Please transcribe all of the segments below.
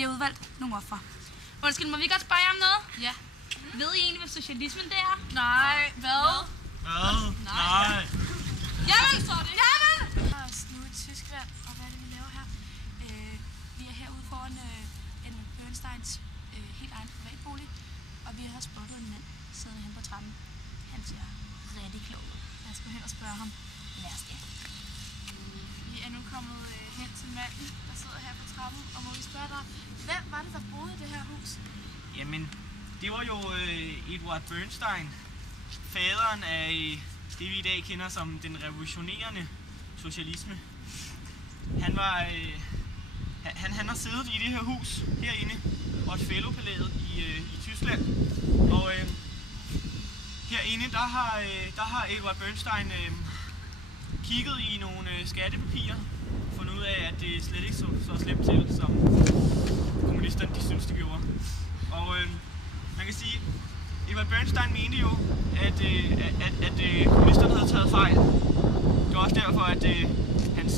Vi har udvalgt nogle ofre. Undskyld, må vi godt spørge jer om noget? Ja. Ved I egentlig, hvad socialismen det er? Nej, hvad? Nej. Jamen! Jeg har os nu i Tyskland, og hvad er det, vi laver her? Vi er herude foran en Bernsteins helt egen privatbolig, og vi har spottet en mand siddende hen på trappen. Han ser rigtig klog ud. Lad os gå hen og spørge ham. Lad os det. Vi er nu kommet hen til manden, der sidder her på trappen, og må vi spørge dig, hvem var det, der boede i det her hus? Jamen, det var jo Edward Bernstein, faderen af det vi i dag kender som den revolutionerende socialisme. Han var han har siddet i det her hus herinde, Otfellopalæet i Tyskland. Og herinde der har Edward Bernstein kigget i nogle skattepapirer, fundet ud af, at det slet ikke så slemt til, som kommunisterne de synes det gjorde. Og man kan sige, Edward Bernstein mente jo, at kommunisterne havde taget fejl. Det var også derfor, at hans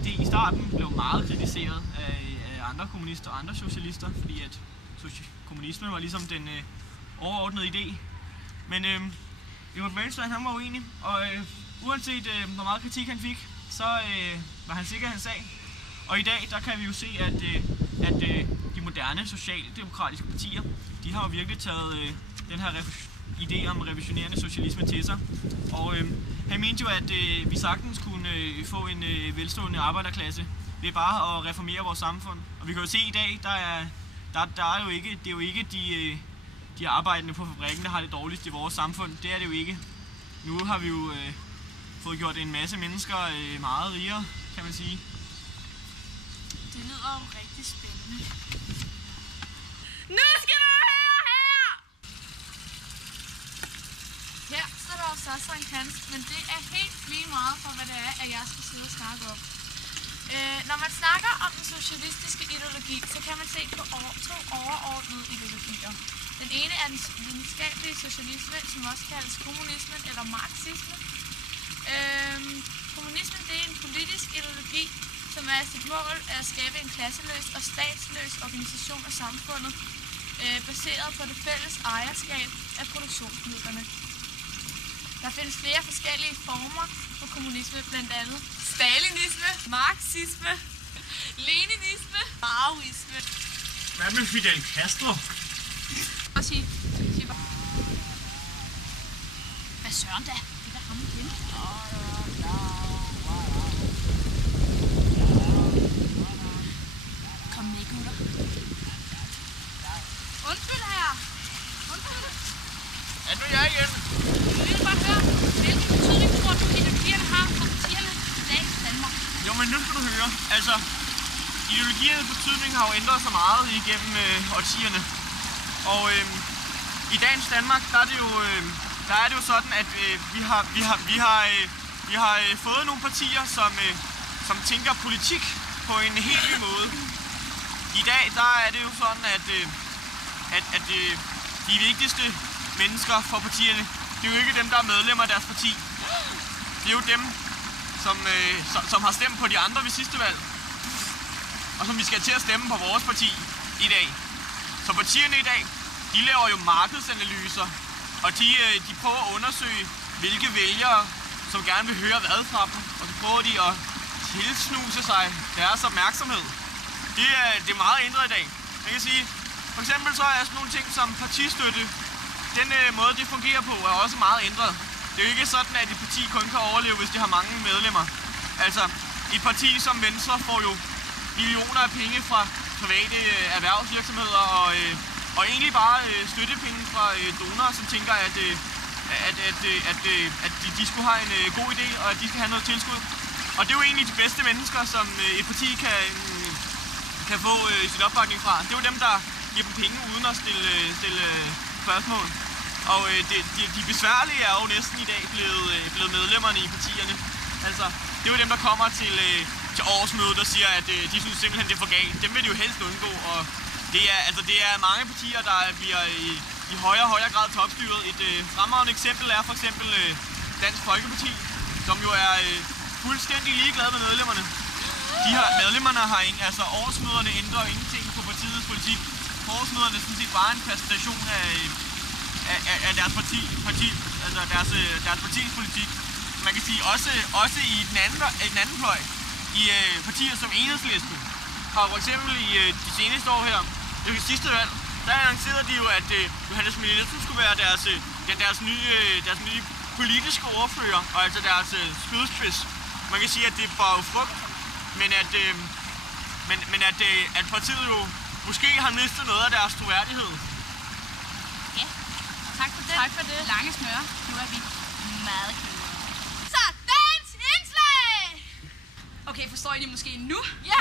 idé i starten blev meget kritiseret af andre kommunister og andre socialister, fordi at kommunismen var ligesom den overordnede idé. Men Edward Bernstein han var uenig, og uanset hvor meget kritik han fik, så var han sikker i hans sag. Og i dag der kan vi jo se, at de moderne socialdemokratiske partier, de har jo virkelig taget den her idé om revolutionerende socialisme til sig. Og han mente jo, at vi sagtens kunne få en velstående arbejderklasse ved bare at reformere vores samfund. Og vi kan jo se i dag, det er jo ikke de arbejdende på fabrikken, der har det dårligst i vores samfund. Det er det jo ikke. Nu har vi jo fået gjort en masse mennesker meget rigere, kan man sige. Det lyder jo rigtig spændende. Nu skal du høre her! Her står der jo så Sankt Hans, men det er helt lige meget for, hvad det er, at jeg skal sidde og snakke om. Når man snakker om den socialistiske ideologi, så kan man se på to overordnede ideologier. Den ene er den videnskabelige socialisme, som også kaldes kommunismen eller marxisme. Kommunismen det er en politisk ideologi, som er sit mål at skabe en klasseløs og statsløs organisation af samfundet, baseret på det fælles ejerskab af produktionsmidlerne. Der findes flere forskellige former for kommunisme, blandt andet stalinisme, marxisme, leninisme, maoisme. Hvad med Fidel Castro? Og sige bare. Hvad søren da? Det er ham igen. Kom med, gutter. Undskyld her. Undskyld. Er du jeg igen? Jeg vil bare høre, hvilken betydning tror du, ideologierne har for partierne i dagens Danmark? Jo, men nu skal du høre. Altså, ideologiernes betydning har jo ændret sig meget igennem årtierne. Og i dagens Danmark, der er det jo sådan, at vi har fået nogle partier, som tænker politik på en helt ny måde. I dag, der er det jo sådan, at de vigtigste mennesker for partierne, det er jo ikke dem, der er medlemmer af deres parti. Det er jo dem, som har stemt på de andre ved sidste valg. Og som vi skal til at stemme på vores parti i dag. Så partierne i dag, de laver jo markedsanalyser, og de prøver at undersøge, hvilke vælgere, som gerne vil høre hvad fra dem, og så prøver de at tilsnuse sig deres opmærksomhed. Det er meget ændret i dag. Jeg kan sige, for eksempel så er sådan nogle ting som partistøtte, den måde det fungerer på er også meget ændret. Det er jo ikke sådan, at et parti kun kan overleve, hvis de har mange medlemmer. Altså, et parti som Venstre får jo millioner af penge fra private erhvervsvirksomheder og egentlig bare støttepenge fra donorer, som tænker, at de skulle have en god idé, og at de skal have noget tilskud. Og det er jo egentlig de bedste mennesker, som et parti kan få sin opbakning fra. Det er jo dem, der giver dem penge uden at stille spørgsmål. Og de besværlige er jo næsten i dag blevet medlemmerne i partierne. Altså, det er jo dem, der kommer til årsmødet og siger, at de synes simpelthen, det er for galt. Dem vil de jo helst undgå, og det er mange partier, der bliver i højere og højere grad topstyret. Et fremragende eksempel er for eksempel Dansk Folkeparti, som jo er fuldstændig ligeglade med medlemmerne. Medlemmerne har årsmøderne ændrer ingenting på partiet partiets politik. Forårsmøderne er sådan set bare en præsentation af deres parti, altså deres partiets politik. Man kan sige også i den anden fløj, i partier som Enhedslisten, har for eksempel i de seneste år her, det sidste valg, der annoncerede de jo, at Johannes Schmidt-Nielsen skulle være deres nye politiske ordfører, og altså deres spydspids. Man kan sige, at det var jo frugt, men at partiet jo måske har mistet noget af deres troværdighed. Ja, tak for det. Tak for det. Lange smør. Nu er vi meget klogere. Så, dagens indslag! Okay, forstår I det måske nu? Ja!